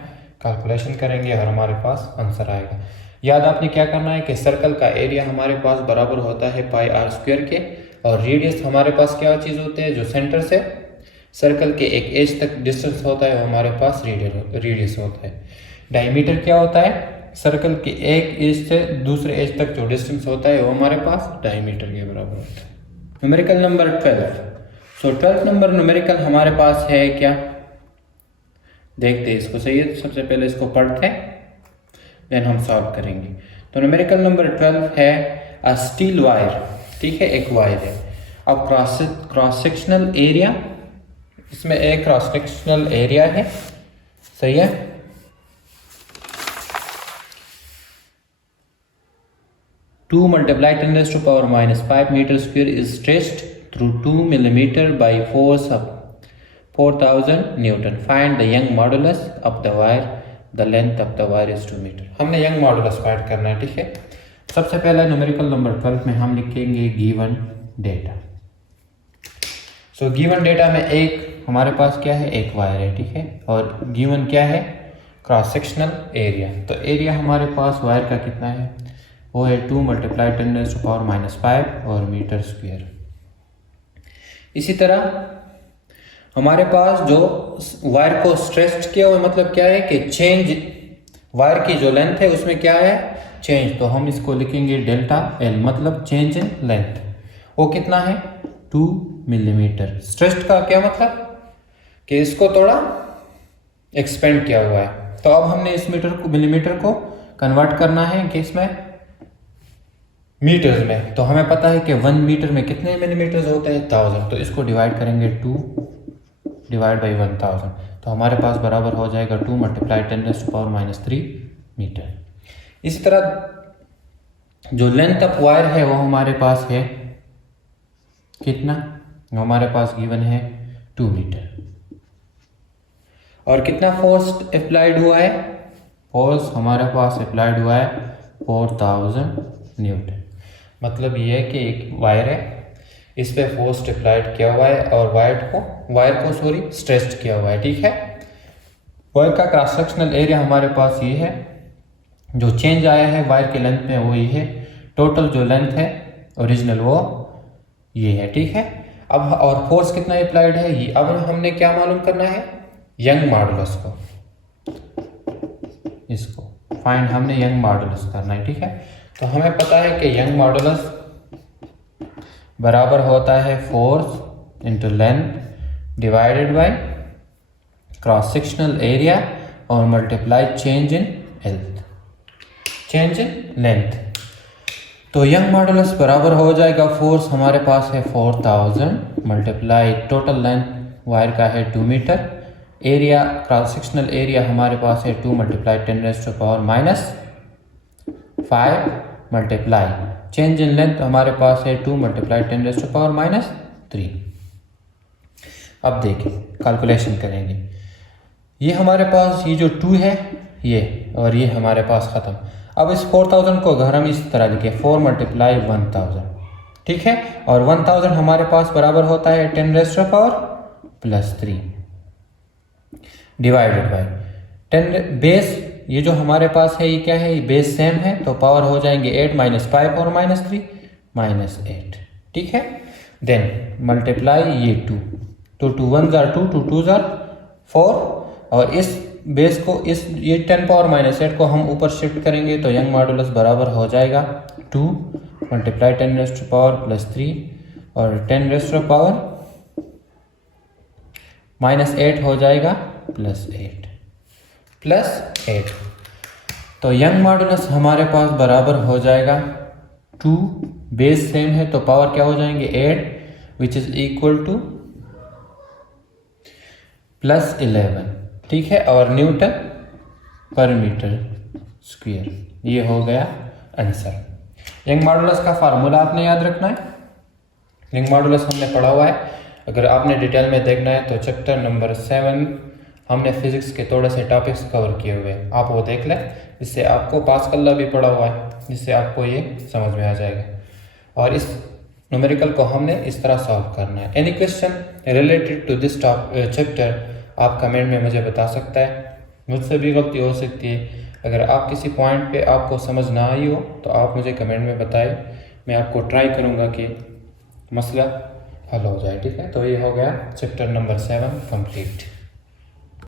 कैलकुलेशन करेंगे और हमारे पास आंसर आएगा। याद आपने क्या करना है कि सर्कल का एरिया हमारे पास बराबर होता है पाई आर स्क्वायर के, और रेडियस हमारे पास क्या चीज़ होती है, जो सेंटर से सर्कल के एक एज तक डिस्टेंस होता है वो हमारे पास रेडियस होता है। डायमीटर क्या होता है, सर्कल के एक एज से दूसरे एज तक जो डिस्टेंस होता है वो हमारे पास डायमीटर के बराबर होता है। Numerical number 12। सो 12th नंबर न्यूमेरिकल हमारे पास है क्या, देखते हैं इसको। सही है, सबसे पहले इसको पढ़ते हैं देन हम सॉल्व करेंगे। तो न्यूमेरिकल नंबर 12 है अ स्टील वायर। ठीक है, एक वायर है। अब क्रॉस सेक्शनल एरिया, इसमें एक क्रॉस सेक्शनल एरिया है। सही है, two multiply 10⁻⁵ metre square is stretched through 2 millimetre by force of 4000 newton. Find the Young modulus of the wire, the length of the wire is 2 metre. हमने Young modulus find करना है। ठीक है, सबसे पहले न्यूमेरिकल नंबर 12 में हम लिखेंगे given data. So given data में एक हमारे पास क्या है, एक वायर है। ठीक है, और गिवन क्या है, क्रॉस सेक्शनल एरिया। तो एरिया हमारे पास वायर का कितना है, वो है 2 मल्टीप्लाई 10⁻⁵ और मीटर स्क्वायर। इसी तरह हमारे पास जो वायर को स्ट्रेच्ड किया हुआ मतलब क्या है कि चेंज, वायर की जो लेंथ है उसमें क्या है, चेंज। तो हम इसको लिखेंगे डेल्टा एल, मतलब चेंज इन लेंथ। वो कितना है, 2 मिलीमीटर। स्ट्रेच्ड का क्या मतलब कि इसको थोड़ा एक्सपेंड किया हुआ है। तो अब हमने इस मिलीमीटर को कन्वर्ट करना है किसमें, मीटर्स में। तो हमें पता है कि 1 मीटर में कितने मिलीमीटर्स होते हैं, 1000। तो इसको डिवाइड करेंगे 2 डिवाइड बाई 1000, तो हमारे पास बराबर हो जाएगा 2 मल्टीप्लाई 10⁻³ मीटर। इसी तरह जो लेंथ ऑफ वायर है वो हमारे पास है कितना, हमारे पास गिवन है 2 मीटर। और कितना फोर्स अप्लाइड हुआ है, फोर्स हमारे पास अप्लाइड हुआ है 4000 न्यूटन। मतलब ये है कि एक वायर है, इस पे फोर्स अप्लाइड किया हुआ है और वायर को स्ट्रेच्ड किया हुआ है। ठीक है, वायर का क्रॉस सेक्शनल एरिया हमारे पास ये है, जो चेंज आया है वायर के लेंथ में वो ये है। टोटल जो लेंथ है ओरिजिनल वो ये है। ठीक है, अब और फोर्स कितना अप्लाइड है ये। अब हमने क्या मालूम करना है, यंग मॉडुलस को, इसको फाइंड हमने यंग मॉडुलस करना है। ठीक है, तो हमें पता है कि यंग मॉडुलस बराबर होता है force into length divided by cross sectional area और multiply change in health, change in length. तो यंग मॉडुलस बराबर हो जाएगा, फोर्स हमारे पास है 4000 मल्टीप्लाई टोटल लेंथ वायर का है 2 metre, area cross sectional area हमारे पास है 2 multiply 10⁻⁵ multiply change in length हमारे पास है 2 मल्टीप्लाई 10⁻⁻3। अब देखिए कैलकुलेशन करेंगे, ये हमारे पास ये जो 2 है ये, और ये हमारे पास ख़त्म। अब इस 4000 को अगर हम इस तरह लिखें 4 मल्टीप्लाई 1000, ठीक है, और 1000 हमारे पास बराबर होता है 10⁻+3 डिवाइडेड बाय 10 बेस। ये जो हमारे पास है ये क्या है, ये बेस सेम है तो पावर हो जाएंगे 8 - 5 और -3 -8, ठीक है। देन मल्टीप्लाई ये 2, तो 2 1 जार 2, 2 2 जार 4, और इस बेस को इस ये 10 पावर -8 को हम ऊपर शिफ्ट करेंगे तो यंग मॉडुलस बराबर हो जाएगा 2 मल्टीप्लाई 10 रेज़ टू पावर +3 और 10 रेज़ टू पावर -8 हो जाएगा +8। तो यंग मॉडुलस हमारे पास बराबर हो जाएगा 2, बेस सेम है तो पावर क्या हो जाएंगे 8, विच इज इक्वल टू +11, ठीक है। और न्यूटन पर मीटर स्क्वायर, ये हो गया आंसर। यंग मॉडुलस का फार्मूला आपने याद रखना है। यंग मॉडुलस हमने पढ़ा हुआ है, अगर आपने डिटेल में देखना है तो चैप्टर नंबर 7 हमने फिजिक्स के थोड़े से टॉपिक्स कवर किए हुए हैं, आप वो देख लें, जिससे आपको पास्कल लॉ भी पढ़ा हुआ है, जिससे आपको ये समझ में आ जाएगा। और इस न्यूमेरिकल को हमने इस तरह सॉल्व करना है। Any question related to this chapter आप कमेंट में मुझे बता सकता है, मुझसे भी गलती हो सकती है। अगर आप किसी पॉइंट पे आपको समझ ना आई हो तो आप मुझे कमेंट में बताएं, मैं आपको ट्राई करूँगा कि मसला हल हो जाए, ठीक है। तो ये हो गया चैप्टर नंबर 7 कंप्लीट।